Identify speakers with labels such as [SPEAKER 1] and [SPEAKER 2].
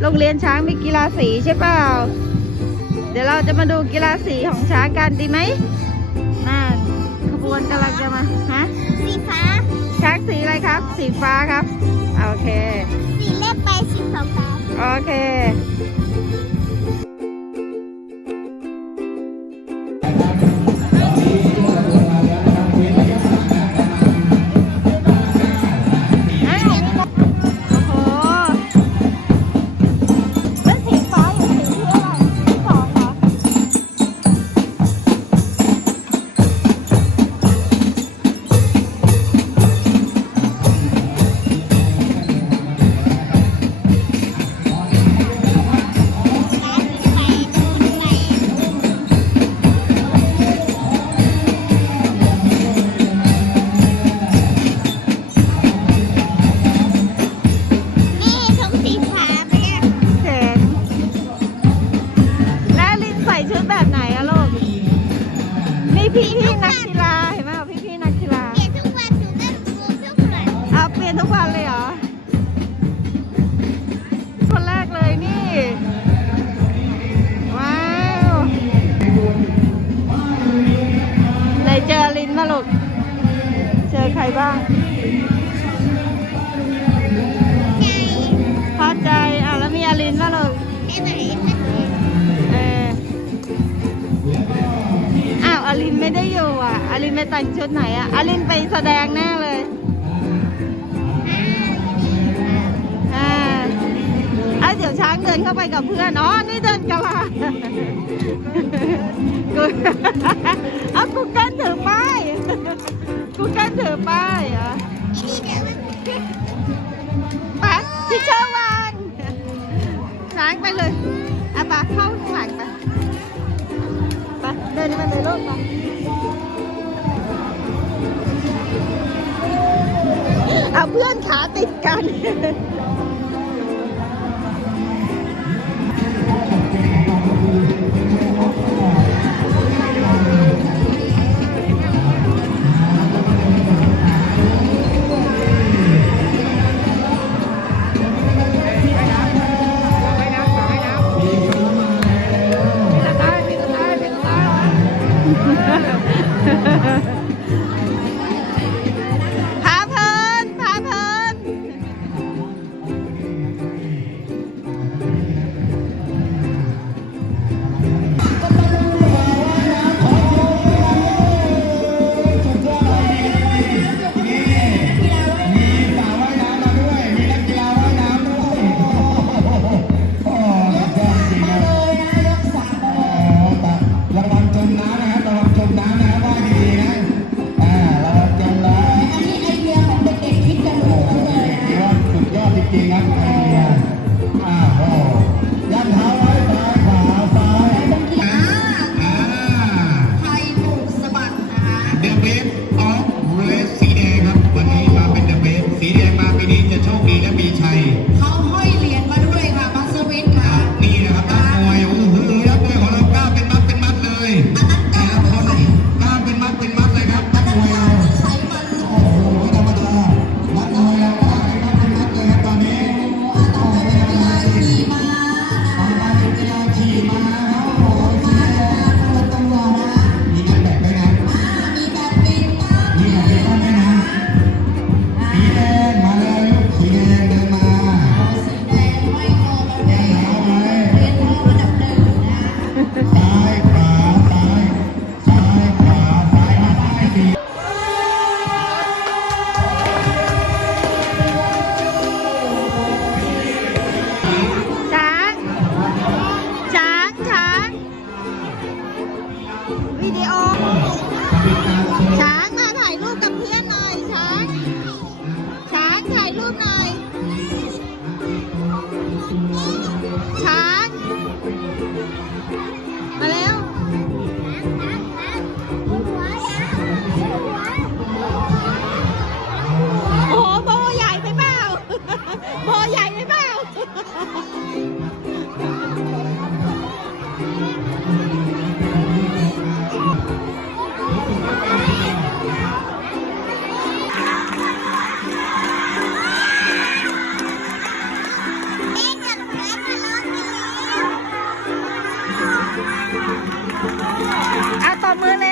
[SPEAKER 1] โรงเรียนช้างมีกีฬาสีใช่เปล่า เดี๋ยวเราจะมาดูกีฬาสีของช้างกันดีไหมน่าขบวนกำลังจะมา ฮะ
[SPEAKER 2] สีฟ้า
[SPEAKER 1] ช้างสีอะไรครับ สีฟ้าครับ โอเค
[SPEAKER 2] สีเล็บไปสีขาวฟ้า
[SPEAKER 1] โอเค ทุก
[SPEAKER 2] วัน
[SPEAKER 1] เลยเหรอ คนแรกเลยนี่ ว้าวไหนเจอลินมาลูก เจอใครบ้าง
[SPEAKER 2] ใจ
[SPEAKER 1] พอใจอะแล้วมีอลินมาลูก
[SPEAKER 2] แค่ไหน
[SPEAKER 1] เอออ้าวอลินไม่ได้อยู่อะอลินไปแต่งชุดไหนอะอลินไปแสดงแน่เลย นเข้าไปกับเพื่อนอ๋อนี่เดินกะลากูเอากูเกิลถือป้ายกูเกิลถือป้ายเหรอ
[SPEAKER 2] นี่เดี๋ยวมัน
[SPEAKER 1] ไปที่เชอร์วันช้างไปเลยอะปะเข้าข้างหลังไปไปเดินมาเลยลูกไปเอาเพื่อนขาติดกัน Ha ha ha. ปรบมือเล